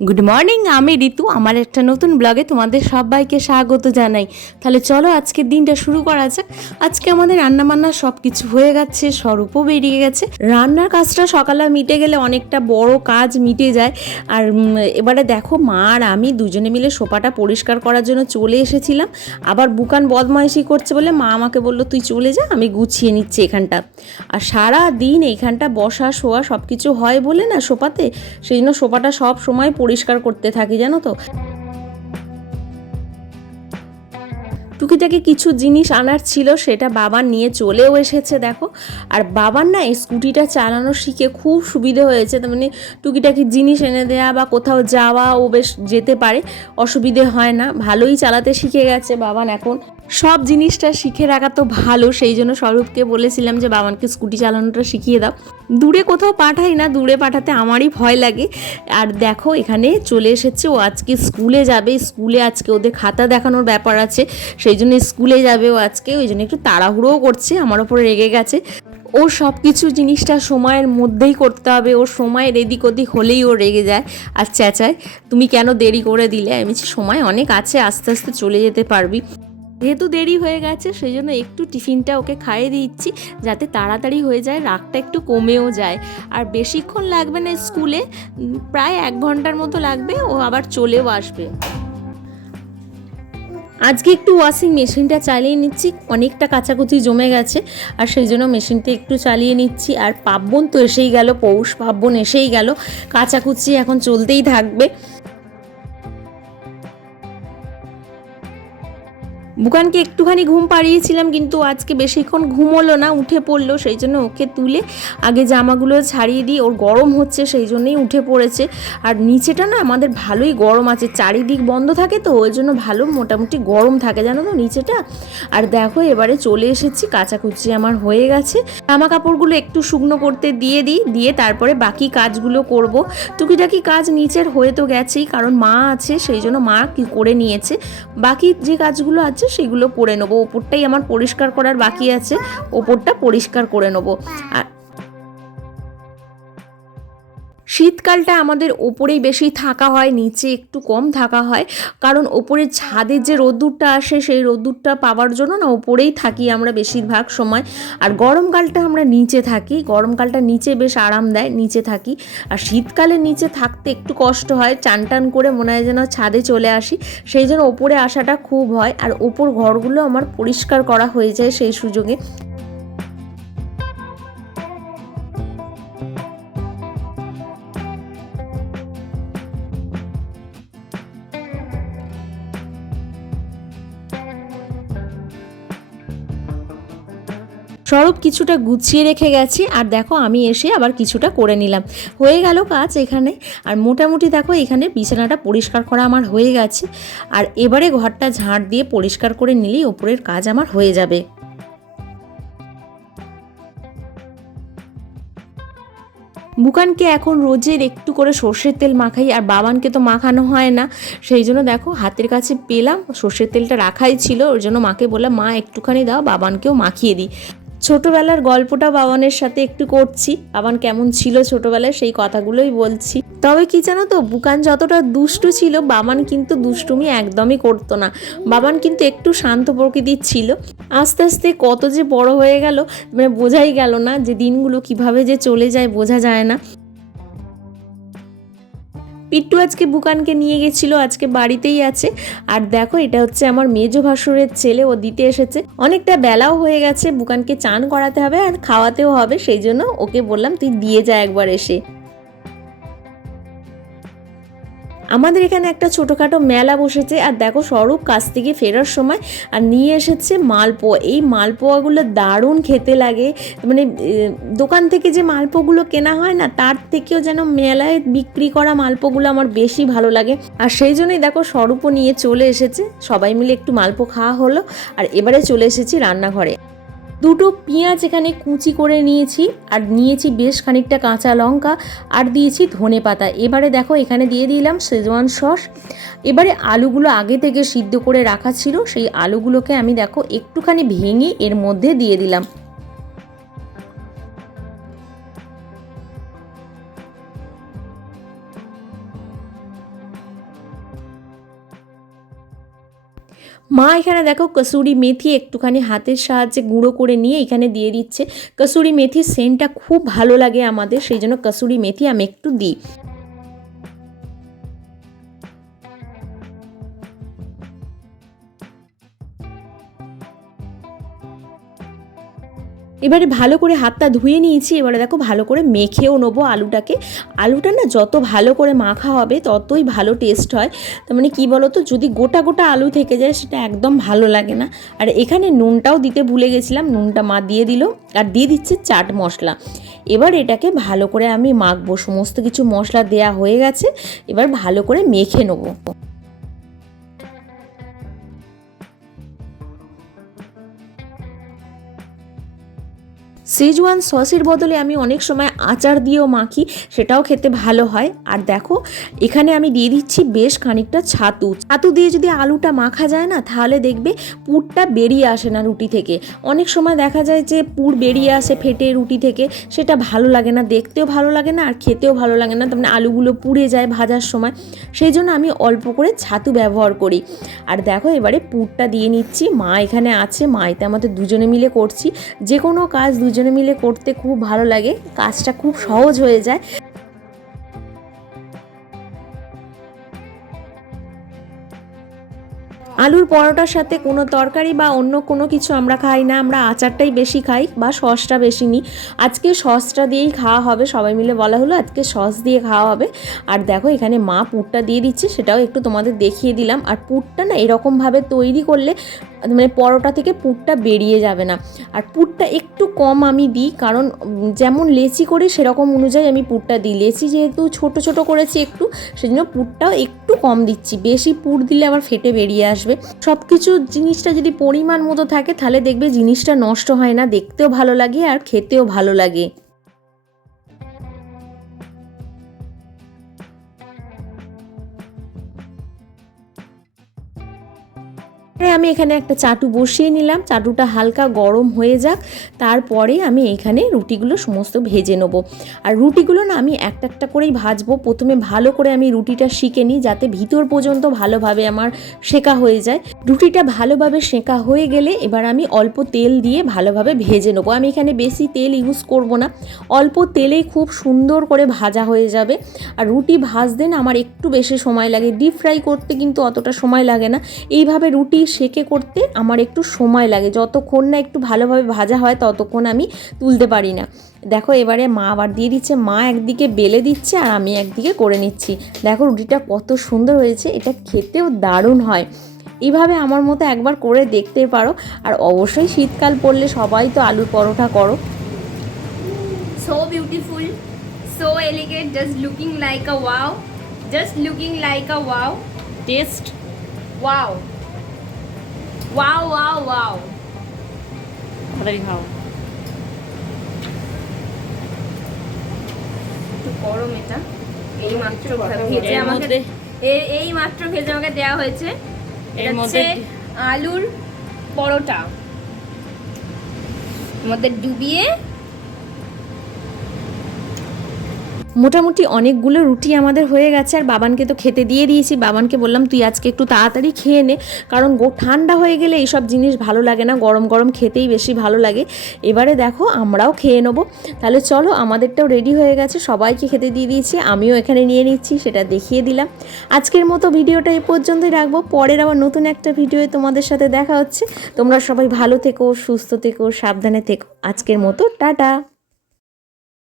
Good morning আমি ঋতু। আমার একটা নতুন ব্লগে তোমাদের সবাইকে স্বাগত জানাই। তাহলে চলো আজকের দিনটা শুরু করা যাক। আজকে আমাদের রান্না বান্না সব কিছু হয়ে গেছে, স্বরূপও বেরিয়ে গেছে। রান্নার কাজটা সকালে মিটে গেলে অনেকটা বড় কাজ মিটে যায়। আর এবারে দেখো মা আর আমি দুজনে মিলে সোফাটা পরিষ্কার করার জন্য চলে এসেছিলাম। আবার বুকান বদমাইশি করছে বলে মা আমাকে বলল, তুই চলে যা, আমি গুছিয়ে নিচ্ছি এখানটা। আর সারা দিন এইখানটা বসা শোয়া সব কিছু হয় বলে না সোফাতে? সেই জন্য সোফাটা সব সময় পরিষ্কার করতে থাকি, জানো তো? টুকিটাকি কিছু জিনিস আনার ছিল, সেটা বাবার নিয়ে চলেও এসেছে, দেখো। আর বাবার না এই স্কুটিটা চালানো শিখে খুব সুবিধে হয়েছে, তার মানে টুকিটাকি জিনিস এনে দেওয়া বা কোথাও যাওয়া ও বেশ যেতে পারে, অসুবিধে হয় না। ভালোই চালাতে শিখে গেছে বাবান এখন। সব জিনিসটা শিখে রাখা তো ভালো, সেই জন্য স্বরূপকে বলেছিলাম যে, বাবানকে স্কুটি চালানোটা শিখিয়ে দাও। দূরে কোথাও পাঠাই না, দূরে পাঠাতে আমারই ভয় লাগে। আর দেখো, এখানে চলে এসেছে, ও আজকে স্কুলে যাবে, স্কুলে আজকে ওদের খাতা দেখানোর ব্যাপার আছে, সেই জন্য স্কুলে যাবে ও আজকে, ওই জন্য একটু তাড়াহুড়োও করছে, আমার ওপরে রেগে গেছে। ও সব কিছু জিনিসটা সময়ের মধ্যেই করতে হবে ওর সময়ের এদিক ওদিক হলেই ও রেগে যায়। আর চেঁচায়, তুমি কেন দেরি করে দিলে? আমি সময় অনেক আছে, আস্তে আস্তে চলে যেতে পারবি। যেহেতু দেরি হয়ে গেছে সেই জন্য একটু টিফিনটা ওকে খাইয়ে দিচ্ছি যাতে তাড়াতাড়ি হয়ে যায়, রাগটা একটু কমেও যায়। আর বেশিক্ষণ লাগবে না স্কুলে প্রায় এক ঘণ্টার মতো লাগবে, ও আবার চলেও আসবে। আজকে একটু ওয়াশিং মেশিনটা চালিয়ে নিচ্ছি, অনেকটা কাচাকুচি জমে গেছে, আর সেই জন্য মেশিনটা একটু চালিয়ে নিচ্ছি। আর পার্বণ তো এসেই গেল, পৌষ পার্বণ এসেই গেল, কাচাকুচি এখন চলতেই থাকবে। বুকানকে একটুখানি ঘুম পাড়িয়েছিলাম, কিন্তু আজকে বেশিক্ষণ ঘুমোলো না, উঠে পড়ল, সেই জন্য ওকে তুলে আগে জামাগুলো ছাড়িয়ে দিই, ওর গরম হচ্ছে সেই জন্যই উঠে পড়েছে। আর নিচেটা না আমাদের ভালোই গরম আছে, চারিদিক বন্ধ থাকে তো, ওই জন্য ভালো মোটামুটি গরম থাকে, জানো তো নিচেটা। আর দেখো এবারে চলে এসেছি, কাচাকুচি আমার হয়ে গেছে। জামা কাপড়গুলো একটু শুকনো করতে দিয়ে দিই, দিয়ে তারপরে বাকি কাজগুলো করব। টুকিটাকি কাজ নিচের হয়ে তো গেছেই, কারণ মা আছে, সেই জন্য মা কি করে নিয়েছে। বাকি যে কাজগুলো আছে সেগুলো করে নেব। ওপরটাই আমার পরিষ্কার করার বাকি আছে। ওপরটা পরিষ্কার করে নেব। আর শীতকালটা আমাদের ওপরেই বেশি থাকা হয়, নিচে একটু কম থাকা হয়। কারণ ওপরের ছাদের যে রোদ্দুরটা আসে, সেই রোদ্দুরটা পাওয়ার জন্য না ওপরেই থাকি আমরা বেশিরভাগ সময়। আর গরমকালটা আমরা নিচে থাকি, গরমকালটা নিচে বেশ আরাম দেয়, নিচে থাকি। আর শীতকালে নিচে থাকতে একটু কষ্ট হয়, চান টান করে মনে হয় যেন ছাদে চলে আসি। সেই জন্য ওপরে আসাটা খুব হয়। আর ওপর ঘরগুলো আমার পরিষ্কার করা হয়ে যায় সেই সুযোগে। স্বরূপ কিছুটা গুছিয়ে রেখে গেছি, আর দেখো আমি এসে আবার কিছুটা করে নিলাম। হয়ে গেল কাজ এখানে। আর মোটামুটি দেখো এখানে বিছানাটা পরিষ্কার করা আমার হয়ে গেছে। আর এবারে ঘরটা ঝাঁট দিয়ে পরিষ্কার করে নিলেই ওপরের কাজ আমার হয়ে যাবে। বুকানকে এখন রোজের একটু করে সর্ষের তেল মাখাই, আর বাবানকে তো মাখানো হয় না। সেই জন্য দেখো হাতের কাছে পেলাম, সর্ষের তেলটা রাখাই ছিল, ওর জন্য মাকে বললাম, মা, একটুখানি দাও, বাবানকেও মাখিয়ে দিই। ছোটবেলার গল্পটা বাবানের সাথে একটু করছি। বাবান কেমন ছিল ছোটবেলায় সেই কথাগুলোই বলছি। তবে কি জানো তো, বুকান যতটা দুষ্টু ছিল বাবান কিন্তু দুষ্টুমি একদমই করতো না। বাবান কিন্তু একটু শান্ত প্রকৃতির ছিল। আস্তে আস্তে কত যে বড় হয়ে গেল মানে বোঝাই গেল না যে দিনগুলো কীভাবে যে চলে যায়, বোঝা যায় না। পিট্টু আজকে বুকানকে নিয়ে গেছিল, আজকে বাড়িতেই আছে। আর দেখো, এটা হচ্ছে আমার মেজ ভাসুরের ছেলে, ও দিতে এসেছে। অনেকটা বেলাও হয়ে গেছে, বুকানকে চান করাতে হবে আর খাওয়াতেও হবে, সেই জন্য ওকে বললাম, তুই দিয়ে যা একবার এসে। আমাদের এখানে একটা ছোটোখাটো মেলা বসেছে, আর দেখো স্বরূপ কাছ থেকে ফেরার সময়, আর নিয়ে এসেছে মালপোয়া। এই মালপোয়াগুলো দারুণ খেতে লাগে। মানে দোকান থেকে যে মালপোগুলো কেনা হয় না, তার থেকেও যেন মেলায় বিক্রি করা মালপোগুলো আমার বেশি ভালো লাগে। আর সেই জন্যই দেখো স্বরূপও নিয়ে চলে এসেছে। সবাই মিলে একটু মালপো খাওয়া হলো, আর এবারে চলে এসেছি রান্নাঘরে। দুটো পেঁয়াজ এখানে কুচি করে নিয়েছি, আর নিয়েছি বেশ খানিকটা কাঁচা লঙ্কা, আর দিয়েছি ধনে পাতা। এবারে দেখো এখানে দিয়ে দিলাম শেজওয়ান সস এবারে আলুগুলো আগে থেকে সিদ্ধ করে রাখা ছিল, সেই আলুগুলোকে আমি দেখো একটুখানি ভেঙে এর মধ্যে দিয়ে দিলাম। মা এখানে দেখো কসুরি মেথি একটুখানি হাতের সাহায্যে গুঁড়ো করে নিয়ে এখানে দিয়ে দিচ্ছে। কসুরি মেথির সেন্টটা খুব ভালো লাগে আমাদের, সেই জন্য কসুরি মেথি আমি একটু দিই। এবারে ভালো করে হাতটা ধুয়ে নিয়েছি, এবারে দেখো ভালো করে মেখেও নেব আলুটাকে। আলুটা না যত ভালো করে মাখা হবে, ততই ভালো টেস্ট হয়। তার মানে কী বলো তো যদি গোটা গোটা আলু থেকে যায়, সেটা একদম ভালো লাগে না। আর এখানে নুনটাও দিতে ভুলে গেছিলাম, নুনটা মা দিয়ে দিল। আর দিয়ে দিচ্ছে চাট মশলা। এবার এটাকে ভালো করে আমি মাখবো, সমস্ত কিছু মশলা দেয়া হয়ে গেছে, এবার ভালো করে মেখে নেব। সেজওয়ান সসের বদলে আমি অনেক সময় আচার দিয়েও মাখি, সেটাও খেতে ভালো হয়। আর দেখো, এখানে আমি দিয়ে দিচ্ছি বেশ খানিকটা ছাতু। ছাতু দিয়ে যদি আলুটা মাখা যায় না, তাহলে দেখবে পুরটা বেরিয়ে আসে না রুটি থেকে। অনেক সময় দেখা যায় যে পুর বেরিয়ে আসে ফেটে রুটি থেকে, সেটা ভালো লাগে না, দেখতেও ভালো লাগে না আর খেতেও ভালো লাগে না। তার আলুগুলো পুড়ে যায় ভাজার সময়। সেই জন্য আমি অল্প করে ছাতু ব্যবহার করি। আর দেখো, এবারে পুরটা দিয়ে নিচ্ছি। মা এখানে আছে, মা এতে আমাদের দুজনে মিলে করছি। যে কোনো কাজ দুজনে মিলে করতে খুব ভালো লাগে, কাজটা খুব সহজ হয়ে যায়। আলুর পরোটার সাথে কোনো তরকারি বা অন্য কোনো কিছু আমরা খাই না, আমরা আচারটাই বেশি খাই বা সসটা বেশি নিই। আজকে সসটা দিয়েই খাওয়া হবে, সবাই মিলে বলা হলো আজকে সস দিয়ে খাওয়া হবে। আর দেখো এখানে মা পুরটা দিয়ে দিচ্ছে, সেটাও একটু তোমাদের দেখিয়ে দিলাম। আর পুরটা না এরকমভাবে তৈরি করলে মানে পরোটা থেকে পুরটা বেরিয়ে যাবে না। আর পুরটা একটু কম আমি দিই, কারণ যেমন লেচি করি সেরকম অনুযায়ী আমি পুরটা দিই। লেচি যেহেতু ছোট ছোট করেছি একটু, সেজন্য পুরটাও একটু কম দিচ্ছি। বেশি পুর দিলে আবার ফেটে বেরিয়ে আসবে। সব কিছু জিনিসটা যদি পরিমাণ মতো থাকে, তাহলে দেখবে জিনিসটা নষ্ট হয় না। দেখতেও ভালো লাগে আর খেতেও ভালো লাগে। তারপরে আমি এখানে একটা চাটু বসিয়ে নিলাম। চাটুটা হালকা গরম হয়ে যাক। তারপরে আমি এখানে রুটিগুলো সমস্ত ভেজে নেব। আর রুটিগুলো না আমি একটা একটা করেই ভাজবো। প্রথমে ভালো করে আমি রুটিটা শিখে নিই যাতে ভিতর পর্যন্ত ভালোভাবে আমার শেখা হয়ে যায়। রুটিটা ভালোভাবে শেখা হয়ে গেলে এবার আমি অল্প তেল দিয়ে ভালোভাবে ভেজে নেব। আমি এখানে বেশি তেল ইউজ করব না। অল্প তেলেই খুব সুন্দর করে ভাজা হয়ে যাবে। আর রুটি ভাজতে না আমার একটু বেশি সময় লাগে। ডিপ ফ্রাই করতে কিন্তু অতটা সময় লাগে না। এইভাবে রুটি সেকে করতে আমার একটু সময় লাগে। যতক্ষণ না একটু ভালোভাবে ভাজা হয় ততক্ষণ আমি তুলতে পারি না। দেখো এবারে মা আবার দিয়ে দিচ্ছে। মা একদিকে বেলে দিচ্ছে আর আমি একদিকে করে নিচ্ছি। দেখো রুটিটা কত সুন্দর হয়েছে। এটা খেতেও দারুণ হয়। এইভাবে আমার মতো একবার করে দেখতে পারো। আর অবশ্যই শীতকাল পড়লে সবাই তো আলুর পরোটা করো। So beautiful so elegant just looking like a wow just looking like a wow. Taste wow. Wow wow wow. তাড়াতাড়ি খাও গরম এটা। এই মাত্র ভেজে আমাকে এই মাত্র ভেজে আমাকে দেওয়া হয়েছে। এর মধ্যে আলুর পরোটা। মধ্যে ডুবিয়ে মোটামুটি অনেকগুলো রুটি আমাদের হয়ে গেছে, আর বাবানকে তো খেতে দিয়ে দিয়েছি। বাবানকে বললাম, তুই আজকে একটু তাড়াতাড়ি খেয়ে নে, কারণ গো ঠান্ডা হয়ে গেলে এইসব জিনিস ভালো লাগে না, গরম গরম খেতেই বেশি ভালো লাগে। এবারে দেখো, আমরাও খেয়ে নেব। তাহলে চলো, আমাদেরটাও রেডি হয়ে গেছে, সবাইকে খেতে দিয়ে দিয়েছি, আমিও এখানে নিয়ে নিচ্ছি, সেটা দেখিয়ে দিলাম। আজকের মতো ভিডিওটা এ পর্যন্তই রাখব, পরের আবার নতুন একটা ভিডিওয়ে তোমাদের সাথে দেখা হচ্ছে। তোমরা সবাই ভালো থেকো, সুস্থ থেকো, সাবধানে থেকো। আজকের মতো, টাটা!